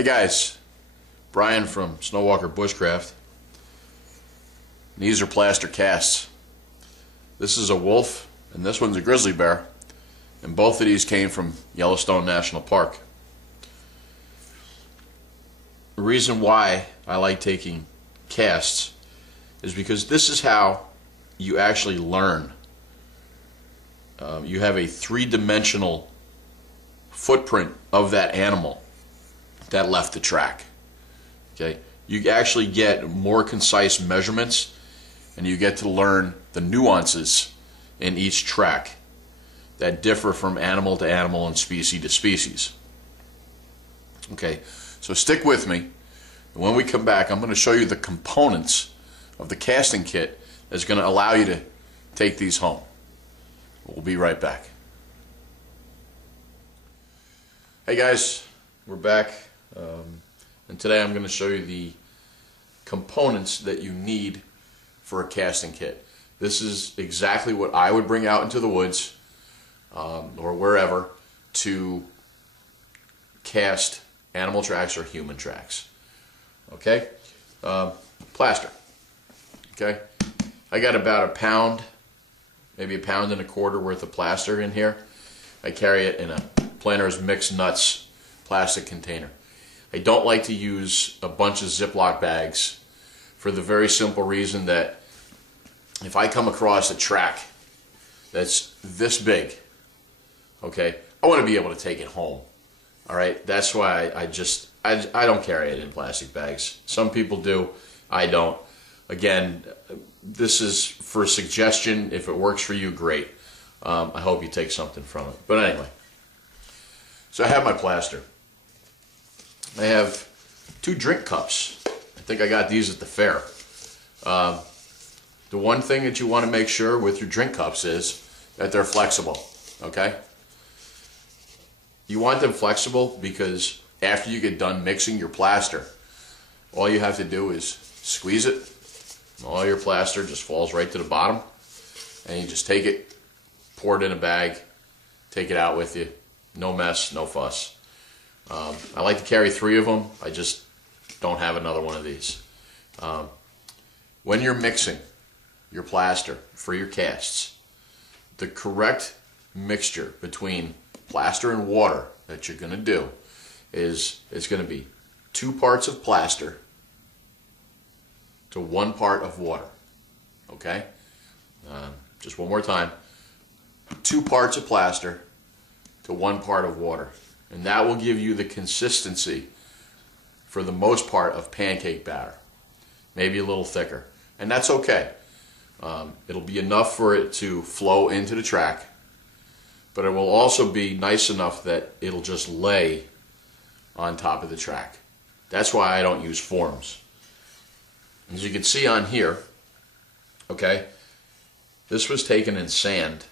Hey guys, Brian from Snowwalker Bushcraft. These are plaster casts. This is a wolf and this one's a grizzly bear, and both of these came from Yellowstone National Park. The reason why I like taking casts is because this is how you actually learn. You have a three-dimensional footprint of that animal that left the track. Okay, you actually get more concise measurements, and you get to learn the nuances in each track that differ from animal to animal and species to species. Okay, so stick with me. When we come back, I'm going to show you the components of the casting kit that's going to allow you to take these home. We'll be right back. Hey guys, we're back, and today I'm going to show you the components that you need for a casting kit. This is exactly what I would bring out into the woods or wherever to cast animal tracks or human tracks. Okay, plaster. Okay, I got about a pound, maybe 1.25 pounds worth of plaster in here. I carry it in a Planters Mixed Nuts plastic container. I don't like to use a bunch of Ziploc bags for the very simple reason that if I come across a track that's this big, okay, I want to be able to take it home. All right, that's why I don't carry it in plastic bags. Some people do, I don't. Again, this is for suggestion. If it works for you, great. I hope you take something from it. But anyway, so I have my plaster. I have 2 drink cups. I think I got these at the fair. The one thing that you want to make sure with your drink cups is that they're flexible, okay? You want them flexible because after you get done mixing your plaster, all you have to do is squeeze it, and all your plaster just falls right to the bottom, and you just take it, pour it in a bag, take it out with you. No mess, no fuss. I like to carry 3 of them. I just don't have another one of these. When you're mixing your plaster for your casts, the correct mixture between plaster and water that you're going to do is it's going to be 2 parts of plaster to 1 part of water. Okay? Just one more time. 2 parts of plaster to 1 part of water. And that will give you the consistency, for the most part, of pancake batter. Maybe a little thicker. And that's okay. It'll be enough for it to flow into the track, but it will also be nice enough that it'll just lay on top of the track. That's why I don't use forms. As you can see on here, okay, this was taken in sand.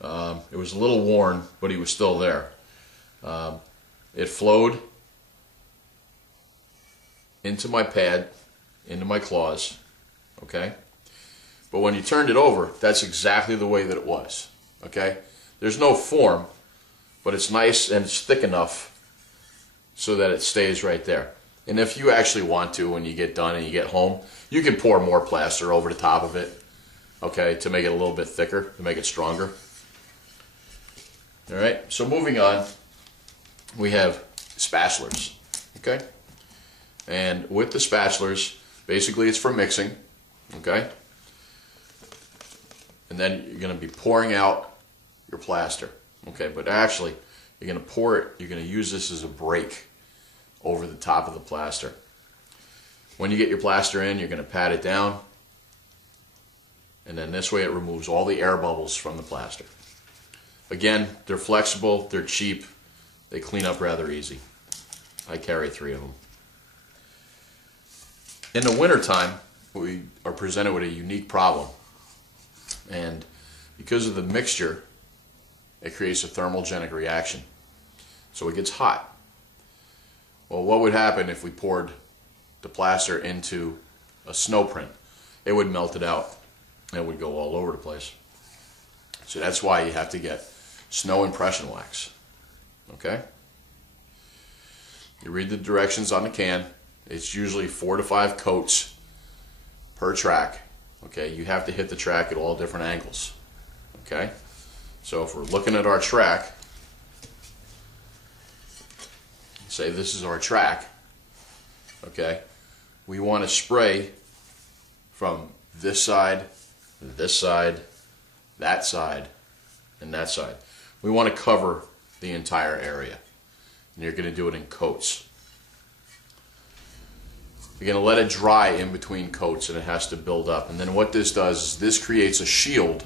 It was a little worn, but he was still there. It flowed into my pad, into my claws, okay? But when you turned it over, that's exactly the way that it was, okay? There's no form, but it's nice and it's thick enough so that it stays right there. And if you actually want to, when you get done and you get home, you can pour more plaster over the top of it, okay, to make it a little bit thicker, to make it stronger. All right, so moving on, we have spatulas, okay? And with the spatulas, basically it's for mixing, okay? And then you're going to be pouring out your plaster, okay? But actually, you're going to pour it, you're going to use this as a break over the top of the plaster. When you get your plaster in, you're going to pat it down, and then this way it removes all the air bubbles from the plaster. Again, they're flexible, they're cheap, they clean up rather easy. I carry 3 of them. In the wintertime, we are presented with a unique problem. And because of the mixture, it creates a thermogenic reaction. So it gets hot. Well, what would happen if we poured the plaster into a snow print? It would melt it out and it would go all over the place. So that's why you have to get snow impression wax. Okay? You read the directions on the can. It's usually 4 to 5 coats per track. Okay, you have to hit the track at all different angles. Okay, so if we're looking at our track, say this is our track, okay, we want to spray from this side, that side, and that side. We want to cover the entire area, and you're going to do it in coats. You're going to let it dry in between coats, and it has to build up. And then what this does is this creates a shield,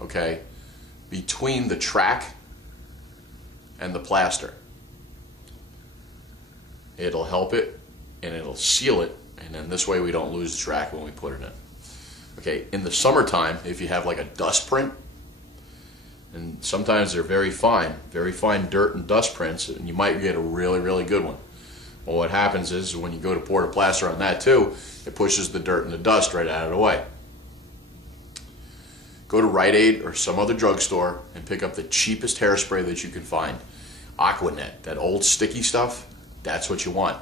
okay, between the track and the plaster. It'll help it, and it'll seal it, and then this way we don't lose the track when we put it in. Okay, in the summertime, if you have like a dust print, and sometimes they're very fine dirt and dust prints, and you might get a really, really good one. Well, what happens is when you go to pour the plaster on that too, it pushes the dirt and the dust right out of the way. Go to Rite Aid or some other drugstore and pick up the cheapest hairspray that you can find. Aquanet, that old sticky stuff, that's what you want.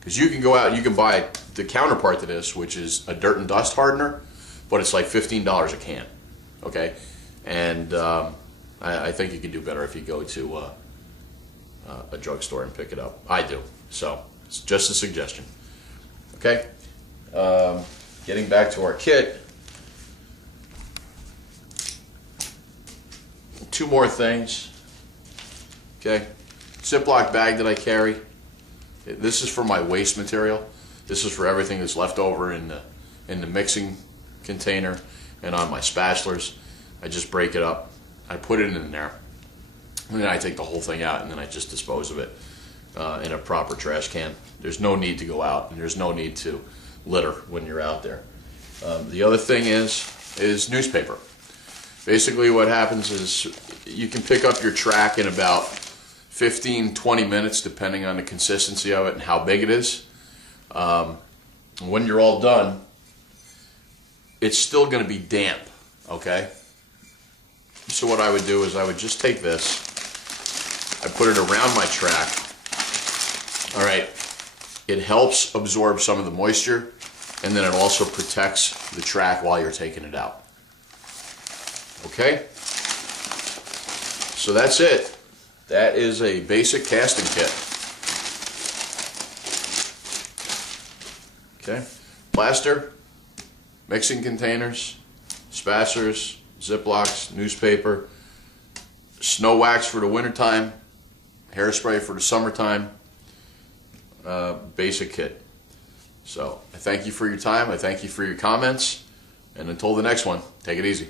Because you can go out and you can buy the counterpart to this, which is a dirt and dust hardener, but it's like $15 a can. Okay, and I think you can do better if you go to a drugstore and pick it up. I do, so it's just a suggestion. Okay, getting back to our kit. 2 more things. Okay, Ziploc bag that I carry. This is for my waste material. This is for everything that's left over in the mixing container and on my spatulas. I just break it up. I put it in there, and then I take the whole thing out, and then I just dispose of it in a proper trash can. There's no need to go out, and there's no need to litter when you're out there. The other thing is newspaper. Basically what happens is you can pick up your track in about 15-20 minutes depending on the consistency of it and how big it is. When you're all done, it's still going to be damp, okay? So what I would do is I would just take this, I put it around my track. All right, it helps absorb some of the moisture, and then it also protects the track while you're taking it out. Okay, so that's it. That is a basic casting kit. Okay, plaster, mixing containers, spatulas, Ziplocs, newspaper, snow wax for the wintertime, hairspray for the summertime, basic kit. So I thank you for your time. I thank you for your comments. And until the next one, take it easy.